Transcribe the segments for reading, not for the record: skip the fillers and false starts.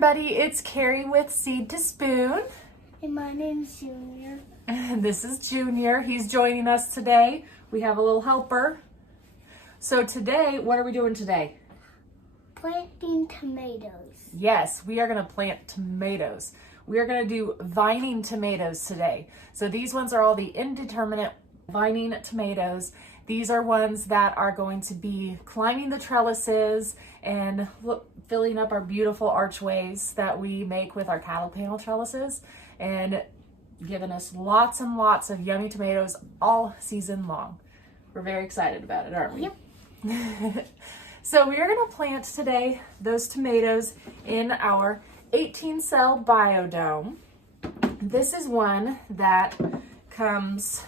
everybody, it's Carrie with Seed to Spoon. And my name's Junior. And this is Junior. He's joining us today. We have a little helper. So today, what are we doing today? Planting tomatoes. Yes, we are going to plant tomatoes. We are going to do vining tomatoes today. So these ones are all the indeterminate vining tomatoes. These are ones that are going to be climbing the trellises and filling up our beautiful archways that we make with our cattle panel trellises and giving us lots and lots of yummy tomatoes all season long. We're very excited about it, aren't we? Yep. So we are going to plant today those tomatoes in our 18-cell Biodome. This is one that comes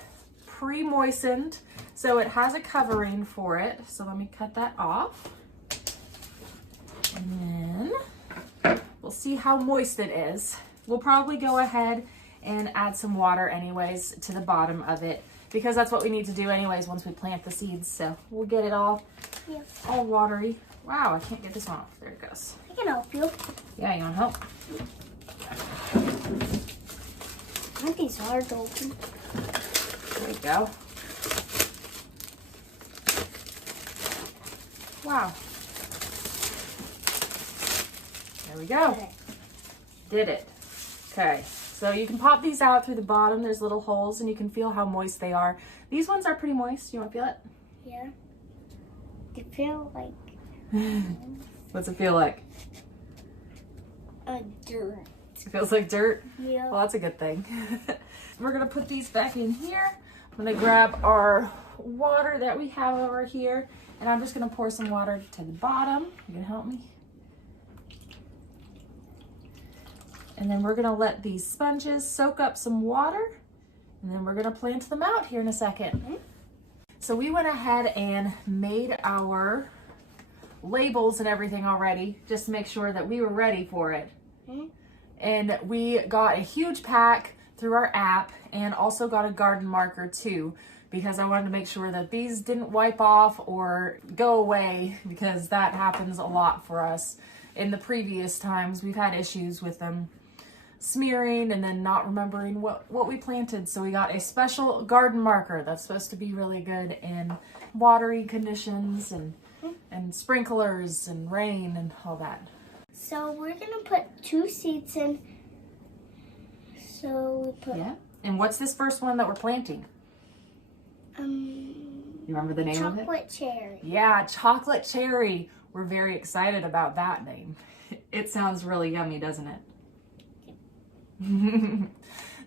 pre-moistened, so it has a covering for it. So let me cut that off. And then we'll see how moist it is. We'll probably go ahead and add some water anyways to the bottom of it, because that's what we need to do anyways once we plant the seeds. So we'll get it all watery. Wow, I can't get this one off. There it goes. I can help you. Yeah, you want to help? Aren't these hard to open? There we go. Wow. There we go. Okay. Did it. Okay. So you can pop these out through the bottom. There's little holes and you can feel how moist they are. These ones are pretty moist. You want to feel it? Yeah. They feel like What's it feel like? dirt. It feels like dirt? Yeah. Well, that's a good thing. We're going to put these back in here. I'm going to grab our water that we have over here, and I'm just going to pour some water to the bottom. You can help me? And then we're going to let these sponges soak up some water, and then we're going to plant them out here in a second. So we went ahead and made our labels and everything already, just to make sure that we were ready for it. And we got a huge pack through our app and also got a garden marker too, because I wanted to make sure that these didn't wipe off or go away, because that happens a lot for us. In the previous times, we've had issues with them smearing and then not remembering what we planted. So we got a special garden marker that's supposed to be really good in watery conditions and sprinklers and rain and all that. So we're gonna put 2 seeds in. So we put And what's this first one that we're planting? You remember the name of it? chocolate cherry. Yeah, chocolate cherry. We're very excited about that name. It sounds really yummy, doesn't it?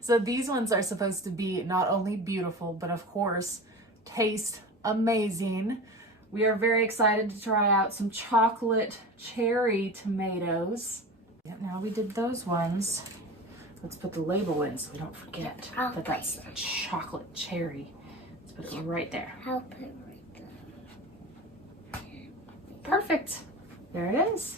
So these ones are supposed to be not only beautiful, but of course, taste amazing. We are very excited to try out some chocolate cherry tomatoes. Now we did those ones. Let's put the label in so we don't forget that that's a chocolate cherry. Let's put it right there. I'll put it right there. Perfect. There it is.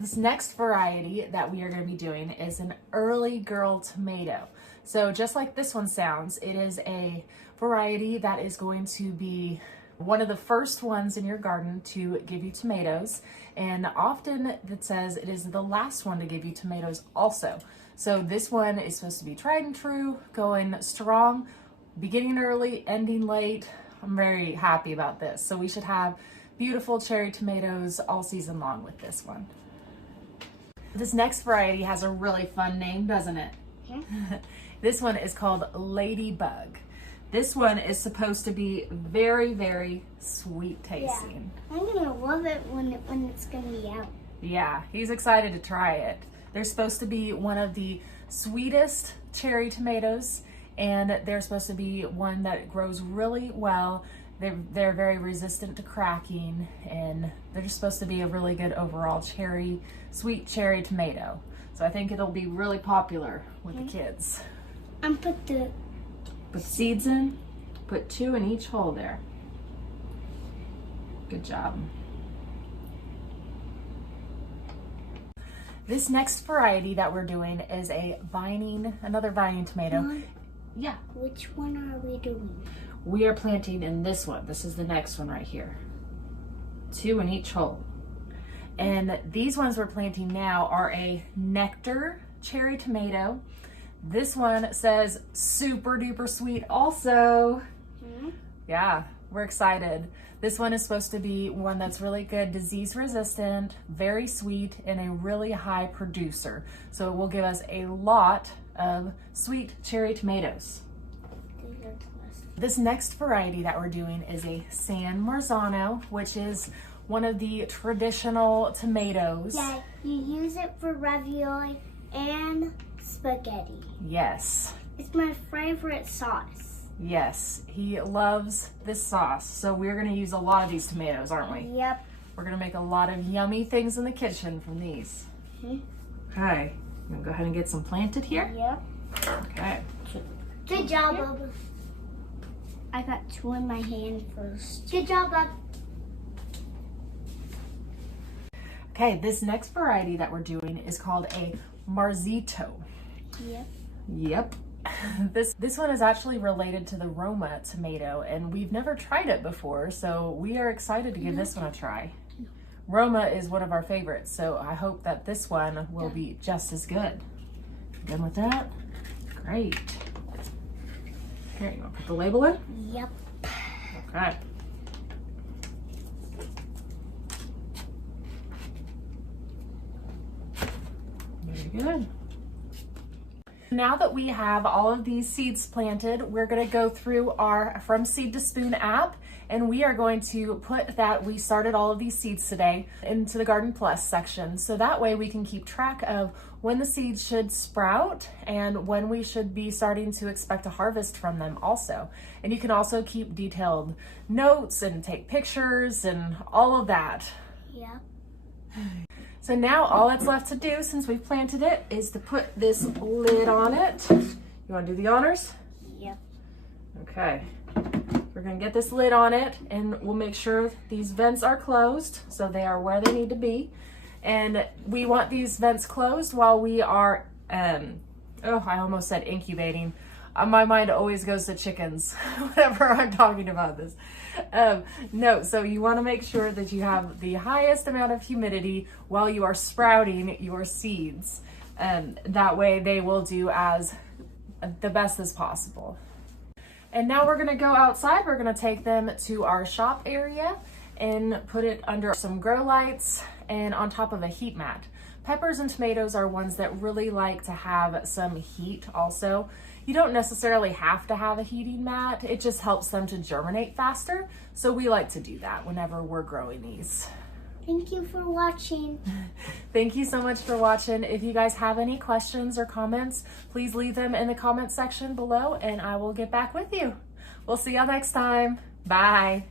This next variety that we are going to be doing is an early girl tomato. So just like this one sounds, it is a variety that is going to be one of the first ones in your garden to give you tomatoes. And often it says it is the last one to give you tomatoes also. So this one is supposed to be tried and true, going strong, beginning early, ending late. I'm very happy about this. So we should have beautiful cherry tomatoes all season long with this one. This next variety has a really fun name, doesn't it? This one is called Ladybug. This one is supposed to be very, very sweet tasting. Yeah. I'm gonna love it when it's gonna be out. Yeah, he's excited to try it. They're supposed to be one of the sweetest cherry tomatoes, and they're supposed to be one that grows really well. They're very resistant to cracking, and they're just supposed to be a really good overall sweet cherry tomato. So I think it'll be really popular with the kids. And put the seeds in. Put 2 in each hole there. Good job. This next variety that we're doing is another vining tomato. Yeah. Which one are we doing? We are planting in this one. This is the next one right here. 2 in each hole. And these ones we're planting now are a nectar cherry tomato. This one says super duper sweet also. Yeah, we're excited. This one is supposed to be one that's really good, disease resistant, very sweet, and a really high producer. So it will give us a lot of sweet cherry tomatoes. This next variety that we're doing is a San Marzano, which is one of the traditional tomatoes. Yeah, you use it for ravioli and spaghetti. Yes. It's my favorite sauce. Yes, he loves this sauce. So we're gonna use a lot of these tomatoes, aren't we? Yep. We're gonna make a lot of yummy things in the kitchen from these. Okay, I'm gonna go ahead and get some planted here. Yep. Okay. Good job, Bubba. I got 2 in my hand first. Good job, Bub. Okay, this next variety that we're doing is called a Marzito. Yep. Yep. This one is actually related to the Roma tomato, and we've never tried it before, so we are excited to give this one a try. Roma is one of our favorites, so I hope that this one will be just as good. Done with that? Great. Here, you want to put the label in? Yep. Okay. Very good. Now that we have all of these seeds planted, we're going to go through our From Seed to Spoon app, and we are going to put that we started all of these seeds today into the Garden Plus section. So that way we can keep track of when the seeds should sprout and when we should be starting to expect a harvest from them also. And you can also keep detailed notes and take pictures and all of that. Yep. So now all that's left to do, since we've planted it, is to put this lid on it. You want to do the honors? Yep. Okay. We're going to get this lid on it, and we'll make sure these vents are closed so they are where they need to be. And we want these vents closed while we are, I almost said incubating. My mind always goes to chickens whenever I'm talking about this. No, so you want to make sure that you have the highest amount of humidity while you are sprouting your seeds. That way they will do as the best as possible. And now we're going to go outside. We're going to take them to our shop area and put it under some grow lights and on top of a heat mat. Peppers and tomatoes are ones that really like to have some heat also. You don't necessarily have to have a heating mat. It just helps them to germinate faster. So we like to do that whenever we're growing these. Thank you for watching. Thank you so much for watching. If you guys have any questions or comments, please leave them in the comment section below and I will get back with you. We'll see y'all next time. Bye.